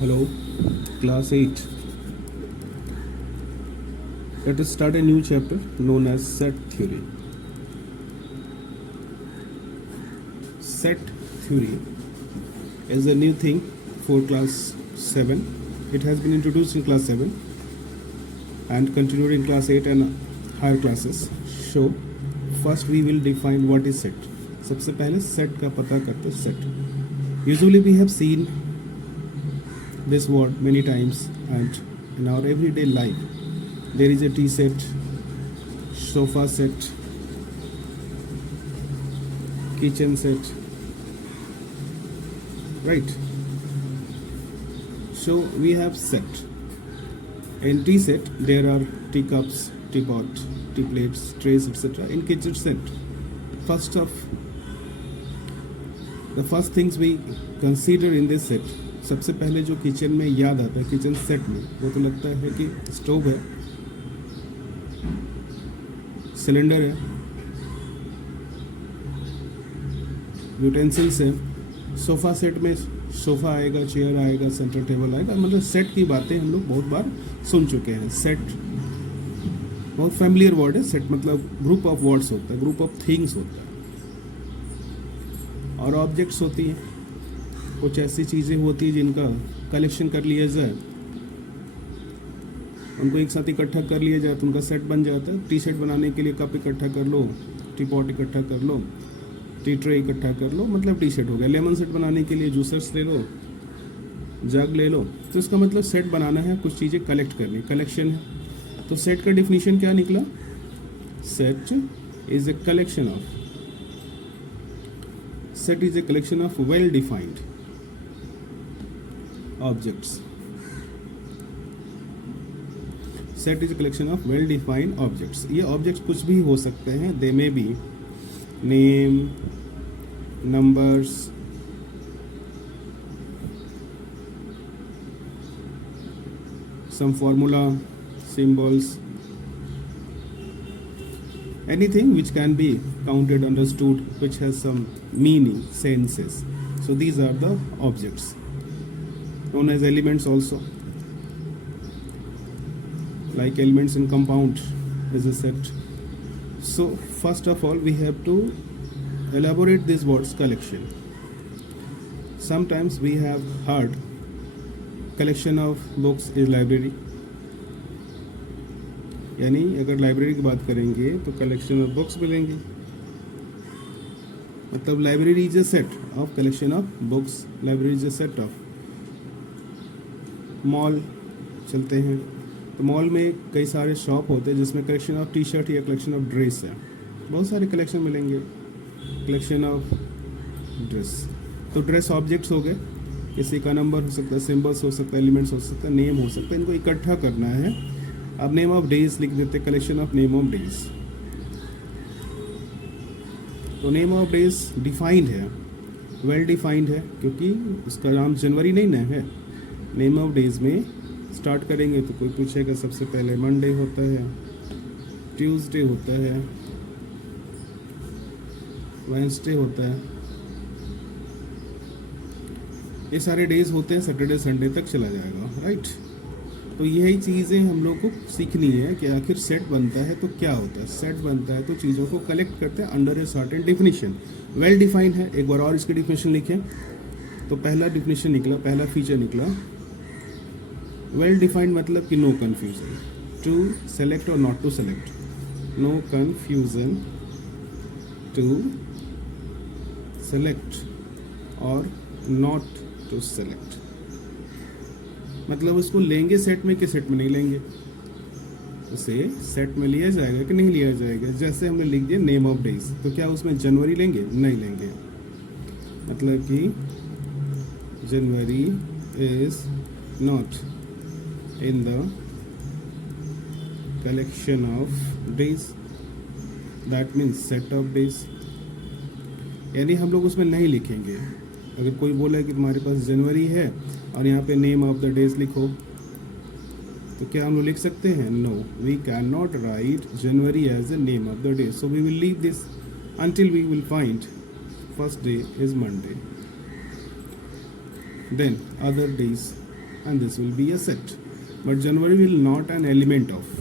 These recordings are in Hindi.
Hello, class 8. Let us start a new chapter known as set theory. Set theory is a new thing for class 7. It has been introduced in class 7 and continued in class 8 and higher classes. So, first we will define what is set. सबसे पहले set का पता करते set. Usually we have seen this word many times, and in our everyday life there is a tea set, sofa set, kitchen set, right? So we have set. In tea set there are teacups, teapot, tea plates, trays, etc. In kitchen set, the first things we consider in this set, सबसे पहले जो किचन में याद आता है किचन सेट में, वो तो लगता है कि स्टोव है, सिलेंडर है, यूटेंसिल्स है. सोफ़ा सेट में सोफ़ा आएगा, चेयर आएगा, सेंटर टेबल आएगा. मतलब सेट की बातें हम लोग बहुत बार सुन चुके हैं. सेट बहुत फैमिलियर वर्ड है. सेट मतलब ग्रुप ऑफ वर्ड्स होता है, ग्रुप ऑफ थिंग्स होता है, और ऑब्जेक्ट्स होती हैं. कुछ ऐसी चीज़ें होती हैं जिनका कलेक्शन कर लिया जाए, उनको एक साथ इकट्ठा कर लिया जाए तो उनका सेट बन जाता है. टी सेट बनाने के लिए कप इकट्ठा कर लो, टी पॉट इकट्ठा कर लो, टी ट्रे इकट्ठा कर लो, मतलब टी सेट हो गया. लेमन सेट बनाने के लिए जूसर्स ले लो, जग ले लो. तो इसका मतलब सेट बनाना है, कुछ चीज़ें कलेक्ट करनी, कलेक्शन है. तो सेट का डिफिनीशन क्या निकला? Set is a collection of, set is a collection of well defined objects. Set is a collection of well defined objects. ये objects कुछ भी हो सकते हैं. They may be name, numbers, some formula, symbols, anything which can be counted, understood, which has some meaning, senses. So these are the objects, known as elements also. Like elements in compound is a set. So first of all we have to elaborate this words collection. Sometimes we have heard collection of books is library. यानी अगर लाइब्रेरी की बात करेंगे तो कलेक्शन ऑफ बुक्स मिलेंगी. मतलब library is a set of collection of books. Library is a set of. Mall चलते हैं तो मॉल में कई सारे शॉप होते हैं जिसमें कलेक्शन ऑफ टी शर्ट या कलेक्शन ऑफ ड्रेस है. बहुत सारे कलेक्शन मिलेंगे. कलेक्शन ऑफ ड्रेस, तो ड्रेस ऑब्जेक्ट्स हो गए. किसी का नंबर हो सकता है, सिंबल्स हो सकता है, एलिमेंट्स हो सकता है, नेम हो सकता है. इनको इकट्ठा करना है. अब नेम ऑफ डेज लिख देते, collection of name of days. तो नेम ऑफ डेज डिफाइंड है, वेल डिफाइंड है, क्योंकि उसका नाम जनवरी नहीं ना है. नेम ऑफ डेज में स्टार्ट करेंगे तो कोई पूछेगा सबसे पहले मंडे होता है, ट्यूसडे होता है, वेंसडे होता है. ये सारे डेज होते हैं, सैटरडे संडे तक चला जाएगा, राइट. तो यही चीज़ें हम लोग को सीखनी है कि आखिर सेट बनता है तो क्या होता है. सेट बनता है तो चीज़ों को कलेक्ट करते हैं under a certain definition. Well defined है. एक बार और इसकी डिफिनीशन लिखें तो पहला डिफिनीशन निकला, पहला फीचर निकला. वेल डिफाइंड मतलब कि नो कन्फ्यूजन, टू सेलेक्ट और not to select. No confusion to select और नॉट टू सेलेक्ट. मतलब उसको लेंगे सेट में कि सेट में नहीं लेंगे, उसे सेट में लिया जाएगा कि नहीं लिया जाएगा. जैसे हमने लिख दिया नेम ऑफ डेज, तो क्या उसमें जनवरी लेंगे? नहीं लेंगे. मतलब कि जनवरी is not in the collection of days. That means set of days. यानी हम लोग उसमें नहीं लिखेंगे. अगर कोई बोले कि तुम्हारे पास जनवरी है और यहाँ पे नेम ऑफ द डेज लिखो, तो क्या हम लोग लिख सकते हैं? No, we can not write January as a name of the day. So we will leave this until we will find first day is Monday. Then other days and this will be a set. But January will not an element of.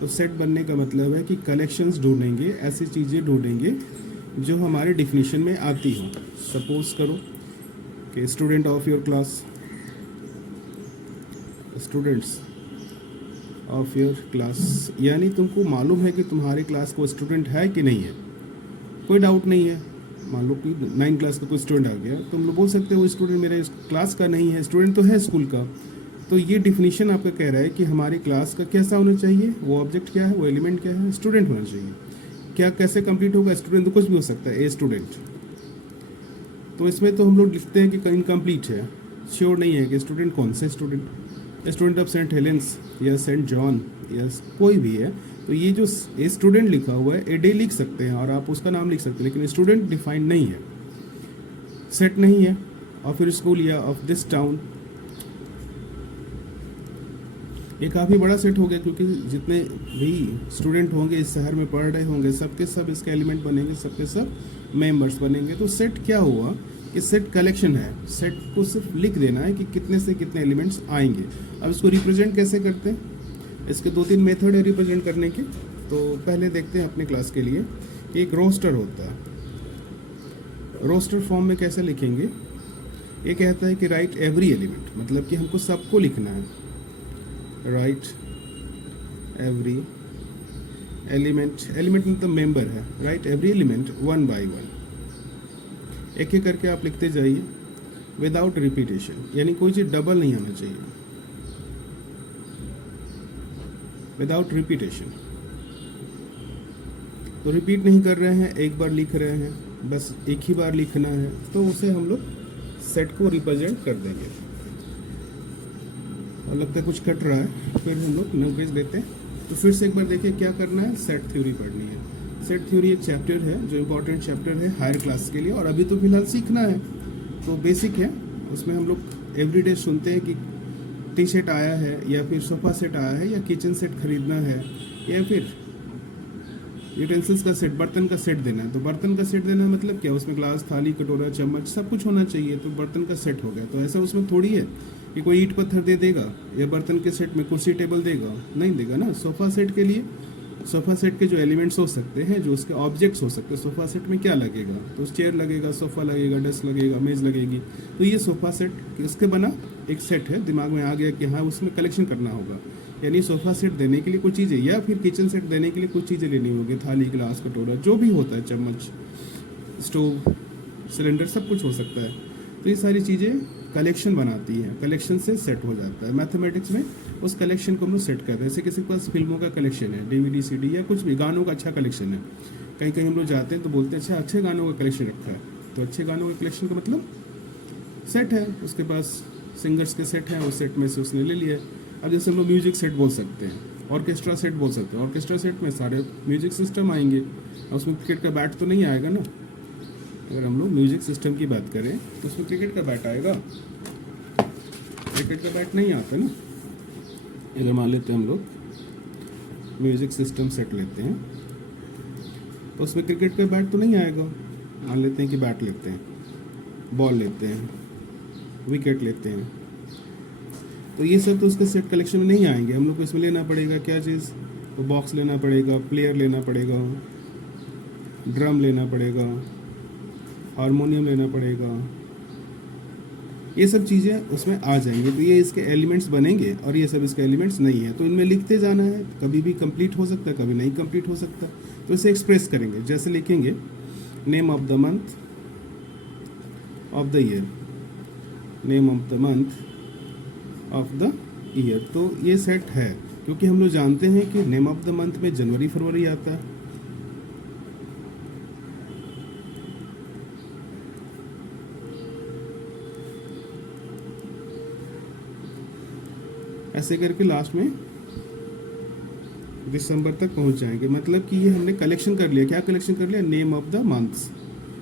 तो सेट बनने का मतलब है कि कलेक्शंस ढूंढेंगे, ऐसी चीज़ें ढूंढेंगे जो हमारे डिफिनीशन में आती हों. सपोज करो कि student of your class, students of your class, यानी तुमको मालूम है कि तुम्हारे क्लास को स्टूडेंट है कि नहीं है, कोई डाउट नहीं है. मान लो कि 9 क्लास का कोई स्टूडेंट आ गया, तुम लोग बोल सकते हो वो स्टूडेंट मेरे क्लास का नहीं है, स्टूडेंट तो है स्कूल का. तो ये डिफिनीशन आपका कह रहा है कि हमारी क्लास का कैसा होना चाहिए, वो ऑब्जेक्ट क्या है, वो एलिमेंट क्या है, स्टूडेंट होना चाहिए. क्या कैसे कंप्लीट होगा, स्टूडेंट तो कुछ भी हो सकता है, ए स्टूडेंट. तो इसमें तो हम लोग लिखते हैं कि इनकम्प्लीट है, श्योर नहीं है कि स्टूडेंट कौन से स्टूडेंट ऑफ सेंट हेलेंस या सेंट जॉन या कोई भी है. तो ये जो ए स्टूडेंट लिखा हुआ है, ए डे लिख सकते हैं और आप उसका नाम लिख सकते हैं, लेकिन स्टूडेंट डिफाइंड नहीं है, सेट नहीं है. ऑफ योर स्कूल या ऑफ दिस टाउन, ये काफ़ी बड़ा सेट हो गया क्योंकि जितने भी स्टूडेंट होंगे इस शहर में पढ़ रहे होंगे सबके सब इसके एलिमेंट बनेंगे, सबके सब मेंबर्स बनेंगे. तो सेट क्या हुआ कि सेट कलेक्शन है. सेट को सिर्फ लिख देना है कि कितने से कितने एलिमेंट्स आएंगे. अब इसको रिप्रेजेंट कैसे करते हैं, इसके 2-3 मेथड है रिप्रेजेंट करने के. तो पहले देखते हैं अपने क्लास के लिए. एक रोस्टर होता है, रोस्टर फॉर्म में कैसे लिखेंगे. ये कहता है कि राइट एवरी एलिमेंट, मतलब कि हमको सबको लिखना है. राइट एवरी एलिमेंट मतलब मेंबर है. राइट एवरी एलिमेंट 1 by 1, एक एक करके आप लिखते जाइए विदाउट रिपीटेशन, यानी कोई चीज़ डबल नहीं होना चाहिए, विदाउट रिपीटेशन. तो रिपीट नहीं कर रहे हैं, एक बार लिख रहे हैं, बस एक ही बार लिखना है, तो उसे हम लोग सेट को रिप्रेजेंट कर देंगे. और लगता है कुछ कट रहा है, फिर हम लोग नोटिस देते हैं. तो फिर से एक बार देखिए क्या करना है, सेट थ्योरी पढ़नी है. सेट थ्योरी एक चैप्टर है जो इम्पोर्टेंट चैप्टर है हायर क्लास के लिए, और अभी तो फिलहाल सीखना है, तो बेसिक है. उसमें हम लोग एवरीडे सुनते हैं कि टी सेट आया है, या फिर सोफ़ा सेट आया है, या किचन सेट खरीदना है, या फिर यूटेंसिल्स का सेट, बर्तन का सेट देना है. तो बर्तन का सेट देना मतलब क्या, उसमें ग्लास, थाली, कटोरा, चम्मच सब कुछ होना चाहिए, तो बर्तन का सेट हो गया. तो ऐसा उसमें थोड़ी है कि कोई ईंट पत्थर दे देगा या बर्तन के सेट में कुर्सी टेबल देगा, नहीं देगा ना. सोफ़ा सेट के लिए सोफ़ा सेट के जो एलिमेंट्स हो सकते हैं, जो उसके ऑब्जेक्ट्स हो सकते हैं, सोफ़ा सेट में क्या लगेगा, तो चेयर लगेगा, सोफ़ा लगेगा, डेस्क लगेगा, मेज़ लगेगी. तो ये सोफ़ा सेट किसके बना, एक सेट है. दिमाग में आ गया कि हाँ उसमें कलेक्शन करना होगा, यानी सोफ़ा सेट देने के लिए कुछ चीज़ें, या फिर किचन सेट देने के लिए कुछ चीज़ें लेनी होगी, थाली, गिलास, कटोरा, जो भी होता है, चम्मच, स्टोव, सिलेंडर, सब कुछ हो सकता है. तो ये सारी चीज़ें कलेक्शन बनाती हैं, कलेक्शन से सेट हो जाता है. मैथमेटिक्स में उस कलेक्शन को हम लोग सेट करते हैं. जैसे किसी के पास फिल्मों का कलेक्शन है, DVD CD या कुछ भी, गानों का अच्छा कलेक्शन है. कहीं कहीं हम लोग जाते हैं तो बोलते हैं अच्छा अच्छे गानों का कलेक्शन रखा है. तो अच्छे गानों का कलेक्शन का मतलब सेट है, उसके पास सिंगर्स के सेट हैं, उस सेट में से उसने ले लिया. अब जैसे हम लोग म्यूजिक सेट बोल सकते हैं, ऑर्केस्ट्रा सेट बोल सकते हैं. ऑर्केस्ट्रा सेट में सारे म्यूजिक सिस्टम आएंगे, उसमें क्रिकेट का बैट तो नहीं आएगा ना. अगर हम लोग म्यूजिक सिस्टम की बात करें तो उसमें क्रिकेट का बैट आएगा, क्रिकेट का बैट नहीं आता ना. इधर मान लेते हैं हम लोग म्यूजिक सिस्टम सेट लेते हैं, तो उसमें क्रिकेट का बैट तो नहीं आएगा. मान लेते हैं कि बैट लेते हैं, बॉल लेते हैं, विकेट लेते हैं, तो ये सब तो उसके सेट कलेक्शन में नहीं आएंगे. हम लोग को इसमें लेना पड़ेगा क्या चीज़, तो बॉक्स लेना पड़ेगा, प्लेयर लेना पड़ेगा, ड्रम लेना पड़ेगा, हारमोनियम लेना पड़ेगा. ये सब चीज़ें उसमें आ जाएंगी. तो ये इसके एलिमेंट्स बनेंगे, और ये सब इसके एलिमेंट्स नहीं है. तो इनमें लिखते जाना है, कभी भी कंप्लीट हो सकता है, कभी नहीं कंप्लीट हो सकता. तो इसे एक्सप्रेस करेंगे, जैसे लिखेंगे name of the month of the year, name of the month of the year. तो ये सेट है क्योंकि हम लोग जानते हैं कि नेम ऑफ द मंथ में जनवरी फरवरी आता है. ऐसे करके लास्ट में दिसंबर तक पहुंच जाएंगे. मतलब कि ये हमने कलेक्शन कर लिया. क्या कलेक्शन कर लिया, नेम ऑफ द मंथ्स.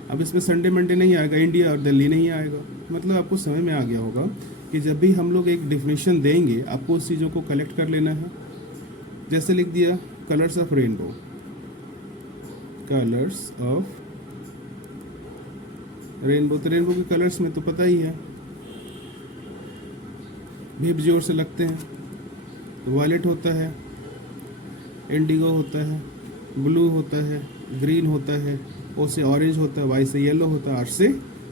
अब इसमें संडे मंडे नहीं आएगा, इंडिया और दिल्ली नहीं आएगा. मतलब आपको समझ में आ गया होगा कि जब भी हम लोग एक डिफिनेशन देंगे, आपको उस चीज़ों को कलेक्ट कर लेना है. जैसे लिख दिया colours of rainbow, colours of rainbow. तो रेनबो के कलर्स में तो पता ही है, भी जोर से लगते हैं। तो वायलेट होता है, इंडिगो होता है, ब्लू होता है, ग्रीन होता है, ओ से ऑरेंज होता है, वाई से येलो होता है, आर से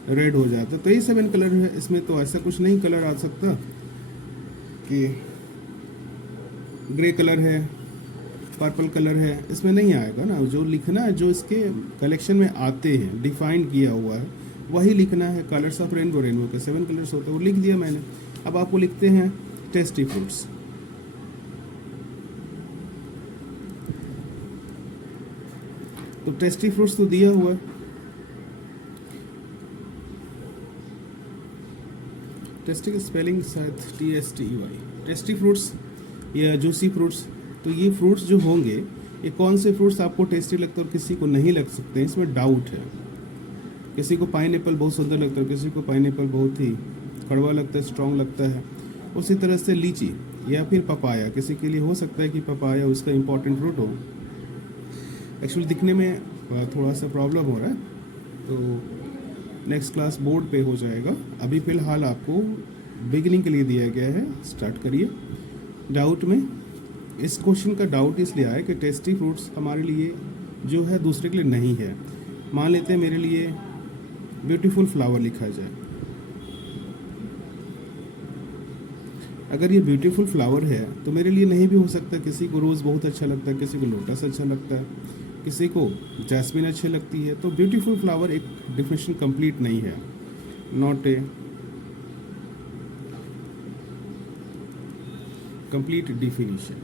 रेड हो जाता है। तो यही 7 कलर है। इसमें तो ऐसा कुछ नहीं कलर आ सकता कि ग्रे कलर है, पर्पल कलर है, इसमें नहीं आएगा ना। जो लिखना है, जो इसके कलेक्शन में आते हैं, डिफाइन किया हुआ है, वही लिखना है। कलर्स ऑफ रेनबो, रेनबो के 7 कलर्स होते हैं, वो लिख दिया मैंने। अब आपको लिखते हैं टेस्टी फ्रूट्स। तो टेस्टी फ्रूट्स तो दिया हुआ है। टेस्टी की स्पेलिंग शायद TSTEY, टेस्टी फ्रूट्स या जूसी फ्रूट्स। तो ये फ्रूट्स जो होंगे, ये कौन से फ्रूट्स आपको टेस्टी लगते हैं और किसी को नहीं लग सकते, इसमें डाउट है। किसी को पाइनएप्पल बहुत सुंदर लगता है, किसी को पाइनएप्पल बहुत ही कड़वा लगता है, स्ट्रॉन्ग लगता है। उसी तरह से लीची या फिर पपाया, किसी के लिए हो सकता है कि पपाया उसका इम्पोर्टेंट फ्रूट हो। एक्चुअली दिखने में थोड़ा सा प्रॉब्लम हो रहा है, तो नेक्स्ट क्लास बोर्ड पे हो जाएगा। अभी फ़िलहाल आपको बिगिनिंग के लिए दिया गया है, स्टार्ट करिए। डाउट में इस क्वेश्चन का डाउट इसलिए आया कि टेस्टी फ्रूट्स हमारे लिए जो है दूसरे के लिए नहीं है। मान लेते हैं मेरे लिए ब्यूटीफुल फ्लावर लिखा जाए। अगर ये ब्यूटीफुल फ्लावर है तो मेरे लिए नहीं भी हो सकता। किसी को रोज़ बहुत अच्छा लगता है, किसी को लोटस अच्छा लगता है, किसी को जैस्मिन अच्छी लगती है। तो ब्यूटीफुल फ्लावर एक डिफिनेशन कंप्लीट नहीं है, नॉट ए कंप्लीट डिफिनीशन।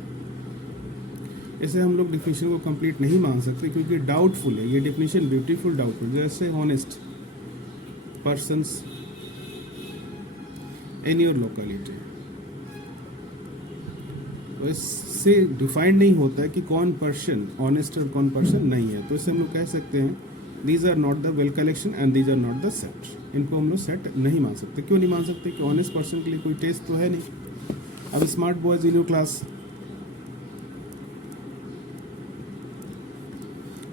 ऐसे हम लोग डिफिनीशन को कंप्लीट नहीं मान सकते क्योंकि डाउटफुल है ये डिफिनीशन। ब्यूटीफुल डाउटफुल, जैसे honest persons in your locality, तो इससे डिफाइंड नहीं होता है कि कौन पर्सन ऑनेस्ट और कौन पर्सन नहीं है। तो इससे हम लोग कह सकते हैं these are not the well collection and these are not the set. इनको हम लोग सेट नहीं मान सकते। क्यों नहीं मान सकते? कि ऑनेस्ट पर्सन के लिए कोई टेस्ट तो है नहीं। अब smart boys in your class,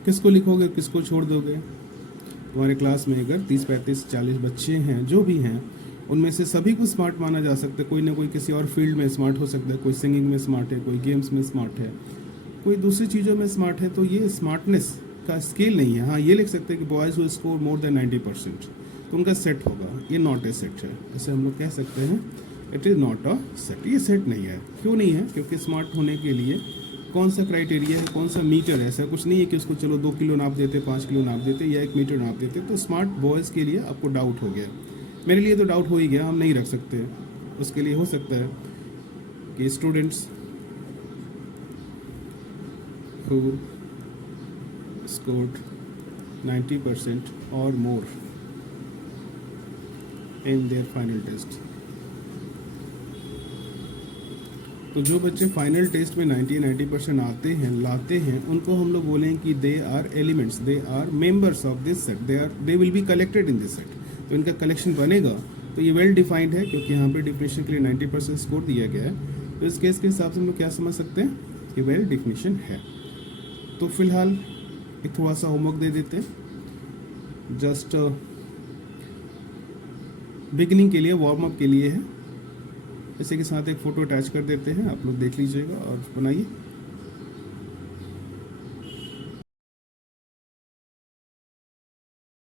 किसको लिखोगे, किसको छोड़ दोगे? तुम्हारे क्लास में अगर 30, 35, 40 बच्चे हैं, जो भी हैं, उनमें से सभी को स्मार्ट माना जा सकता है। कोई ना कोई किसी और फील्ड में स्मार्ट हो सकता है, कोई सिंगिंग में स्मार्ट है, कोई गेम्स में स्मार्ट है, कोई दूसरी चीज़ों में स्मार्ट है। तो ये स्मार्टनेस का स्केल नहीं है। हाँ, ये लिख सकते हैं कि boys who score more than 90%, तो उनका सेट होगा। ये नॉट ए सेट है, ऐसे हम लोग कह सकते हैं it is not a set. ये सेट नहीं है। क्यों नहीं है? क्योंकि स्मार्ट होने के लिए कौन सा क्राइटेरिया है, कौन सा मीटर है? ऐसा कुछ नहीं है कि उसको चलो 2 किलो नाप देते, 5 किलो नाप देते या 1 मीटर नाप देते। तो स्मार्ट बॉयज़ के लिए आपको डाउट हो गया, मेरे लिए तो डाउट हो ही गया, हम नहीं रख सकते। उसके लिए हो सकता है कि students who scored 90% or more in their final test। तो जो बच्चे फाइनल टेस्ट में 90% आते हैं, लाते हैं, उनको हम लोग बोलें कि they are elements, they are members of this set, they will be collected in this set. तो इनका कलेक्शन बनेगा। तो ये वेल डिफाइंड है क्योंकि यहाँ पे डिफिनेशन के लिए 90% स्कोर दिया गया है। तो इस केस के हिसाब से हम लोग क्या समझ सकते हैं कि वेल डिफिनेशन है। तो फिलहाल एक थोड़ा सा होमवर्क दे देते हैं, जस्ट बिगिनिंग के लिए, वार्म अप के लिए है। इसी के साथ एक फ़ोटो अटैच कर देते हैं, आप लोग देख लीजिएगा और बनाइए।